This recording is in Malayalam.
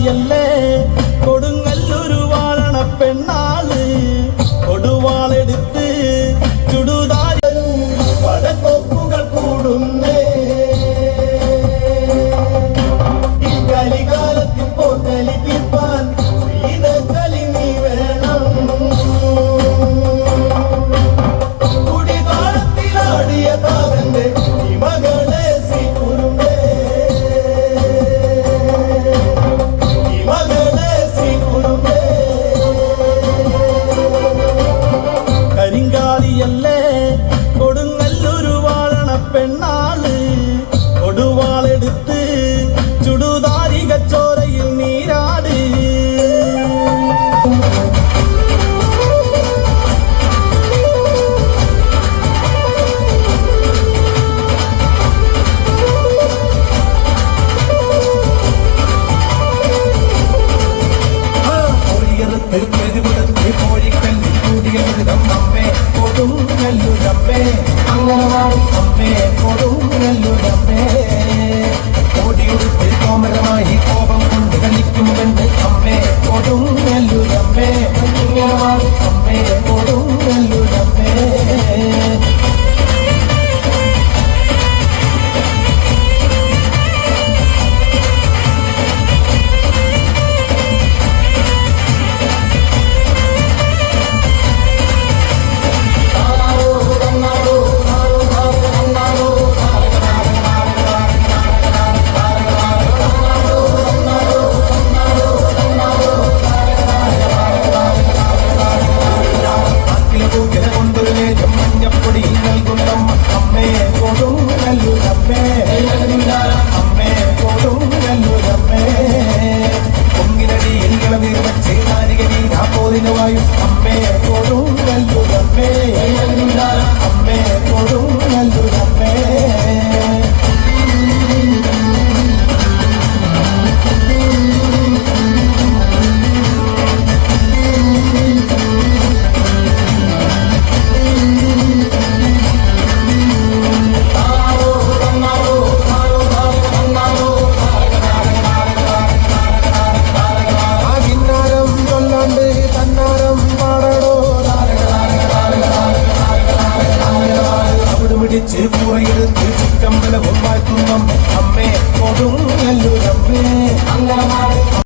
കരിങ്കാലിയല്ലേ കൊടുങ്ങല്ലൊരു വാഴണ പെണ്ണാൾ. കൊടുവാളെടുത്ത് ചുടുതാരും പടക്കോപ്പുകൾ കൂടുന്നേ. നീ വേണം. കുടികാലത്തിലാടിയ ಕೊಡುವೆಲ್ಲೂ നൽകുന്നമ്മ അമ്മേ കൊടുങ്ങല്ലുരമ്പേ അമ്മേ കൊടുങ്ങല്ലുരമ്പേ പൊങ്ങിനടിയിൽ ഇളവീർ വച്ച് നാരിക നീരാ പോതിനുവായും അമ്മേ ചെറുപുറയിടത്ത് ചുറ്റമ്പലവും മാറ്റുമ്പം അമ്മേ കൊടുങ്ങല്ലൂരമ്മേ.